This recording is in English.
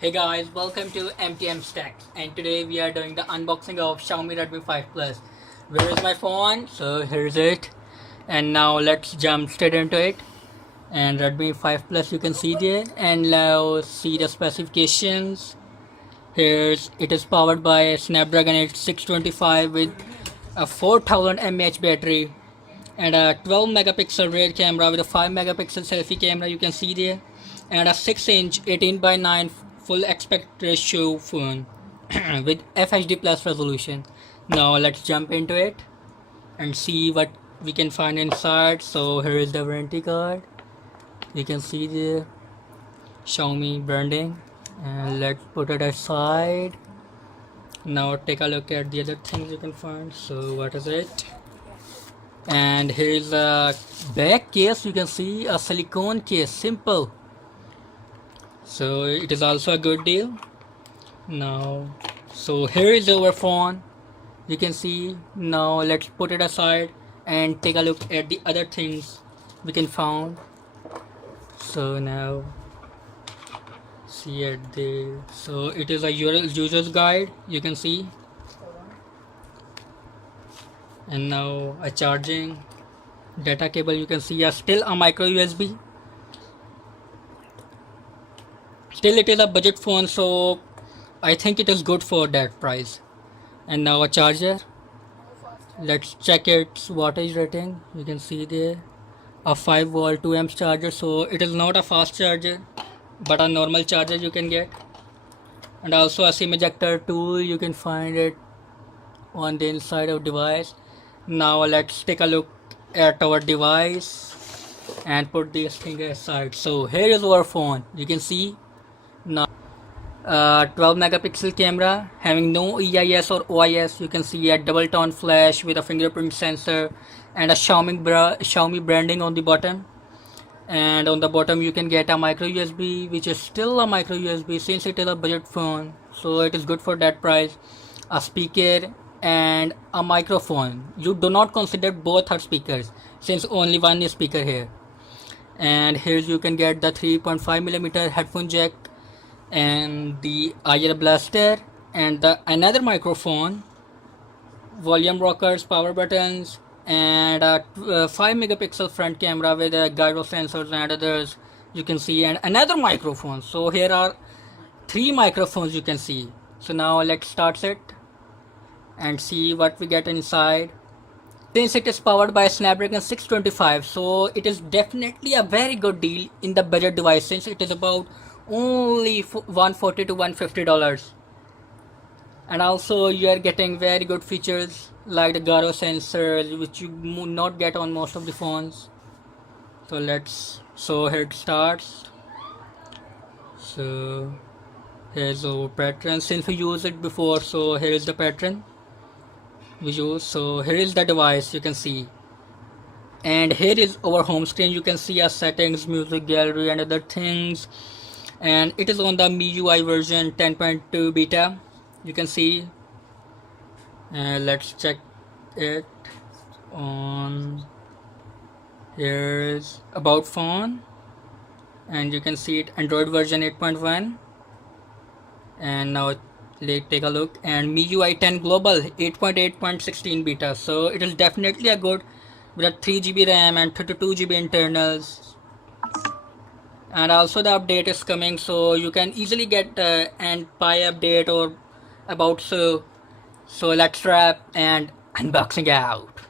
Hey guys, welcome to MTM Stacks, and today we are doing the unboxing of Xiaomi Redmi 5 Plus. Where is my phone? So here's it, and now let's jump straight into it. And Redmi 5 Plus, you can see there, and now see the specifications. Here's it is powered by Snapdragon 8625 with a 4000 mAh battery and a 12 megapixel rear camera with a 5 megapixel selfie camera, you can see there, and a 6-inch 18 by 9 full aspect ratio phone with FHD plus resolution. Now let's jump into it and see what we can find inside. So here is the warranty card, you can see the Xiaomi branding, and let's put it aside. Now take a look at the other things you can find. So what is it? And here's a back case, you can see a silicone case, simple, so it is also a good deal. Now so here is our phone, you can see. Now let's put it aside and take a look at the other things we can find. So now see it there, so it is a user's guide, you can see. And now a charging data cable, you can see. Still a micro USB, still it is a budget phone, so I think it is good for that price. And now a charger, let's check its wattage rating, you can see there, a 5 volt 2 amps charger, so it is not a fast charger but a normal charger you can get. And also a SIM ejector tool, you can find it on the inside of device. Now let's take a look at our device and put this thing aside. So here is our phone, you can see. Now 12 megapixel camera having no EIS or OIS, you can see a double tone flash with a fingerprint sensor and a Xiaomi branding on the bottom. And on the bottom you can get a micro USB, which is still a micro USB since it is a budget phone, so it is good for that price. A speaker and a microphone, you do not consider both are speakers since only one is speaker here. And here you can get the 3.5mm headphone jack and the IR blaster and the another microphone, volume rockers, power buttons, and a 5 megapixel front camera with gyro sensors and others, you can see, and another microphone. So here are 3 microphones, you can see. So now let's start it and see what we get inside. Since it is powered by Snapdragon 625, so it is definitely a very good deal in the budget device since it is about only $140 to $150. And also you are getting very good features like the gyro sensors, which you not get on most of the phones. So here it starts. So here's our pattern, since we used it before, so here is the pattern we use. So here is the device, you can see, and here is our home screen, you can see our settings, music gallery and other things. And it is on the MIUI version 10.2 beta, you can see. And let's check it on. Here's about phone, and you can see it Android version 8.1. and now take a look, and MIUI 10 global 8.8.16 beta, so it is definitely a good with a 3GB RAM and 32GB internals. And also the update is coming, so you can easily get and Pi update or about. So let's wrap and unboxing out.